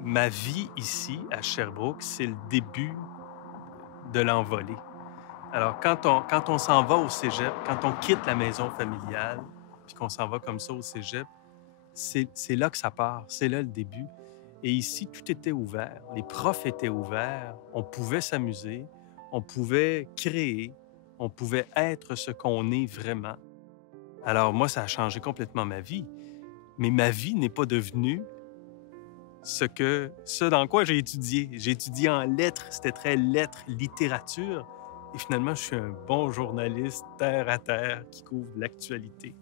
Ma vie ici, à Sherbrooke, c'est le début de l'envolée. Alors, quand on s'en va au cégep, quand on quitte la maison familiale, puis qu'on s'en va comme ça au cégep, c'est là que ça part, c'est là le début. Et ici, tout était ouvert. Les profs étaient ouverts, on pouvait s'amuser, on pouvait créer, on pouvait être ce qu'on est vraiment. Alors moi, ça a changé complètement ma vie. Mais ma vie n'est pas devenue ce dans quoi j'ai étudié. J'ai étudié en lettres, c'était très lettres, littérature. Et finalement, je suis un bon journaliste terre à terre qui couvre l'actualité.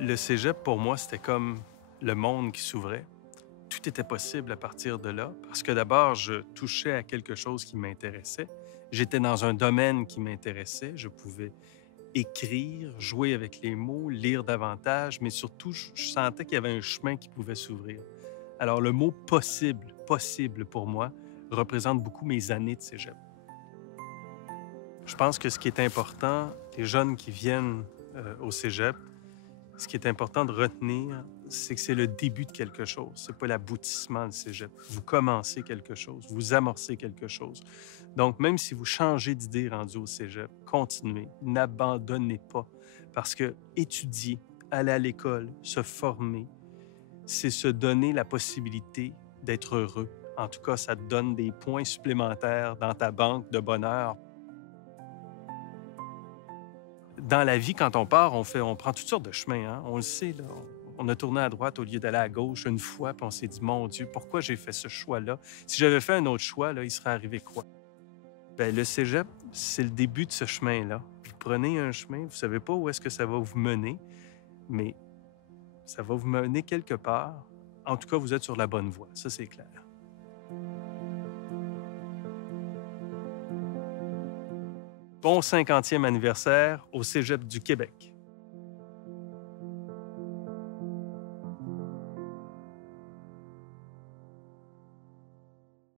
Le cégep, pour moi, c'était comme le monde qui s'ouvrait. Tout était possible à partir de là, parce que d'abord, je touchais à quelque chose qui m'intéressait. J'étais dans un domaine qui m'intéressait. Je pouvais écrire, jouer avec les mots, lire davantage, mais surtout, je sentais qu'il y avait un chemin qui pouvait s'ouvrir. Alors, le mot possible, possible pour moi, représente beaucoup mes années de cégep. Je pense que ce qui est important, les jeunes qui viennent au cégep, ce qui est important de retenir, c'est que c'est le début de quelque chose. C'est pas l'aboutissement du cégep. Vous commencez quelque chose, vous amorcez quelque chose. Donc, même si vous changez d'idée rendu au cégep, continuez, n'abandonnez pas. Parce que étudier, aller à l'école, se former, c'est se donner la possibilité d'être heureux. En tout cas, ça te donne des points supplémentaires dans ta banque de bonheur. Dans la vie, quand on part, on prend toutes sortes de chemins, hein? On le sait, là. On a tourné à droite au lieu d'aller à gauche une fois, puis on s'est dit, mon Dieu, pourquoi j'ai fait ce choix-là? Si j'avais fait un autre choix, là, il serait arrivé quoi? Bien, le cégep, c'est le début de ce chemin-là. Vous prenez un chemin, vous ne savez pas où est-ce que ça va vous mener, mais ça va vous mener quelque part. En tout cas, vous êtes sur la bonne voie, ça c'est clair. Bon 50e anniversaire au Cégep du Québec.